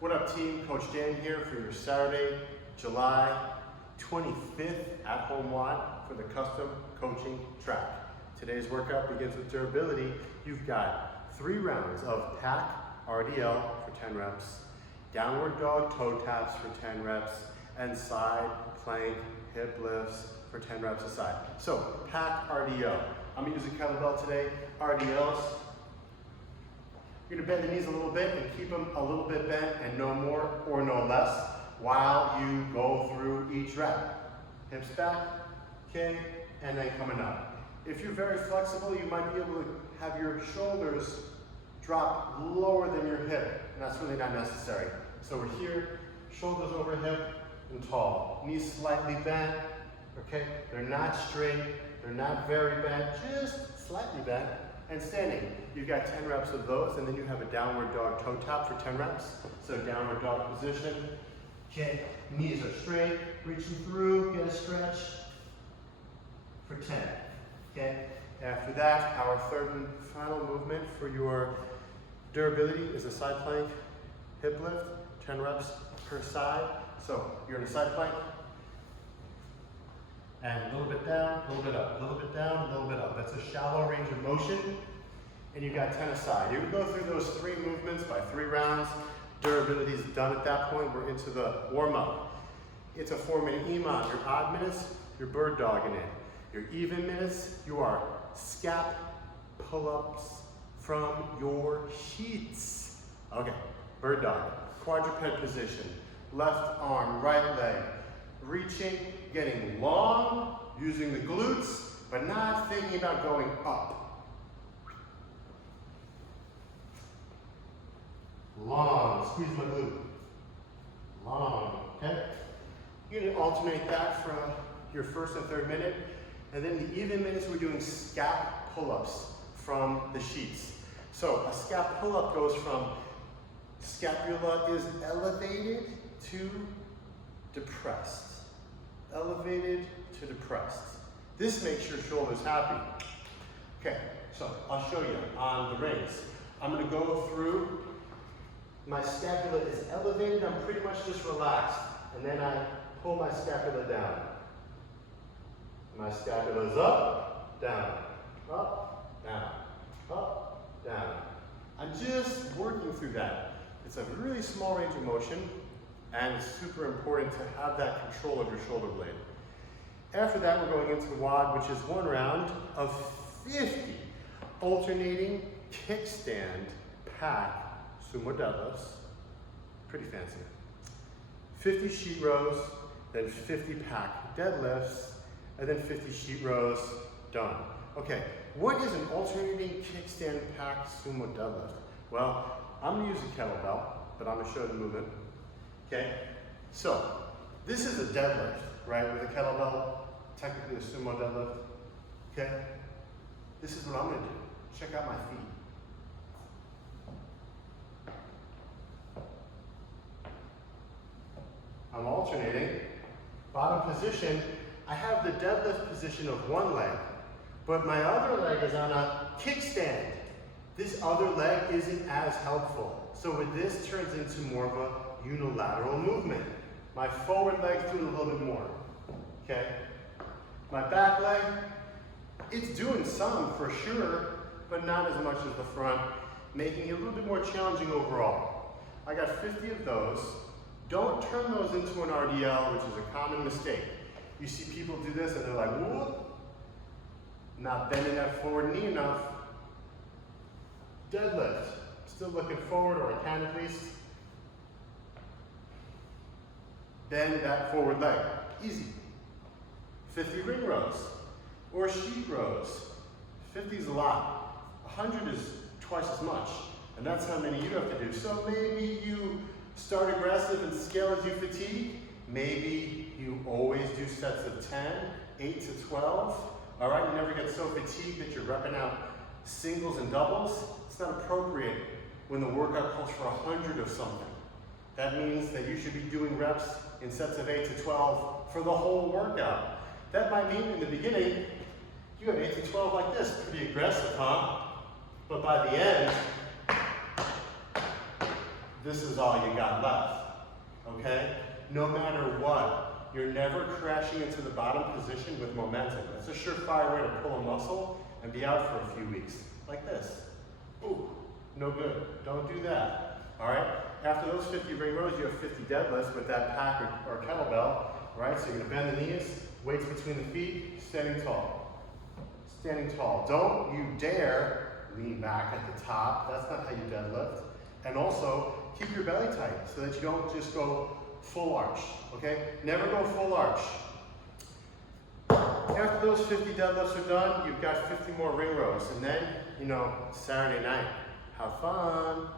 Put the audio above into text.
What up team, Coach Dan here for your Saturday, July 25th at-home WOD for the custom coaching track. Today's workout begins with durability. You've got 3 rounds of Pack RDL for 10 reps, downward dog toe taps for 10 reps, and side plank hip lifts for 10 reps a side. So Pack RDL. I'm using kettlebell today. RDLs. You're gonna bend the knees a little bit and keep them a little bit bent and no more or no less while you go through each rep. Hips back, okay, and then coming up. If you're very flexible, you might be able to have your shoulders drop lower than your hip, and that's really not necessary. So we're here, shoulders over hip and tall. Knees slightly bent, okay? They're not straight, they're not very bent, just slightly bent. And standing, you've got 10 reps of those, and then you have a downward dog toe tap for 10 reps. So downward dog position, okay, knees are straight, reaching through, get a stretch for 10, okay? After that, our third and final movement for your durability is a side plank hip lift, 10 reps per side. So you're in a side plank, and a little bit down, a little bit up, a little bit down, a little bit up. That's a shallow range of motion, and you've got 10 aside. You would go through those 3 movements by 3 rounds. Durability is done at that point. We're into the warm-up. It's a 4-minute EMOM. Your odd minutes, you're bird dogging it. Your even minutes, you are scap pull-ups from your sheets. Okay, bird dog, quadruped position, left arm, right leg, reaching, getting long, using the glutes, but not thinking about going up. Long, squeeze my glute. Long, okay? You're gonna alternate that from your first and third minute, and then the even minutes we're doing scap pull-ups from the sheets. So a scap pull-up goes from scapula is elevated to depressed. Elevated to depressed. This makes your shoulders happy. Okay, so I'll show you on the rings. I'm gonna go through, my scapula is elevated, I'm pretty much just relaxed, and then I pull my scapula down. My scapula is up, down, up, down, up, down. I'm just working through that. It's a really small range of motion, and it's super important to have that control of your shoulder blade. After that, we're going into the WOD, which is 1 round of 50 alternating kickstand pack Sumo deadlifts. Pretty fancy. 50 sheet rows, then 50 pack deadlifts, and then 50 sheet rows, done. Okay, what is an alternating kickstand pack Sumo deadlift? Well, I'm gonna use a kettlebell, but I'm gonna show the movement. Okay, so this is a deadlift, right, with a kettlebell, technically a sumo deadlift, okay? This is what I'm gonna do. Check out my feet. I'm alternating. Bottom position, I have the deadlift position of one leg, but my other leg is on a kickstand. This other leg isn't as helpful. So with this turns into more of a unilateral movement. My forward leg's doing a little bit more, okay? My back leg, it's doing some for sure, but not as much as the front, making it a little bit more challenging overall. I got 50 of those. Don't turn those into an RDL, which is a common mistake. You see people do this and they're like, whoop, not bending that forward knee enough. Deadlift, still looking forward, or I can at least. Bend that forward leg, easy. 50 ring rows, or sheet rows. 50 is a lot, 100 is twice as much, and that's how many you have to do. So maybe you start aggressive and scale as you fatigue. Maybe you always do sets of 10, 8 to 12. All right, you never get so fatigued that you're repping out singles and doubles. It's not appropriate when the workout calls for 100 of something. That means that you should be doing reps in sets of 8 to 12 for the whole workout. That might mean in the beginning, you have 8 to 12 like this, pretty aggressive, huh? But by the end, this is all you got left, okay? No matter what, you're never crashing into the bottom position with momentum. That's a surefire way to pull a muscle and be out for a few weeks, like this. Ooh, no good, don't do that, all right? After those 50 ring rows, you have 50 deadlifts with that pack or kettlebell, right? So you're gonna bend the knees, weights between the feet, standing tall. Standing tall. Don't you dare lean back at the top. That's not how you deadlift. And also, keep your belly tight so that you don't just go full arch, okay? Never go full arch. After those 50 deadlifts are done, you've got 50 more ring rows. And then, you know, Saturday night, have fun.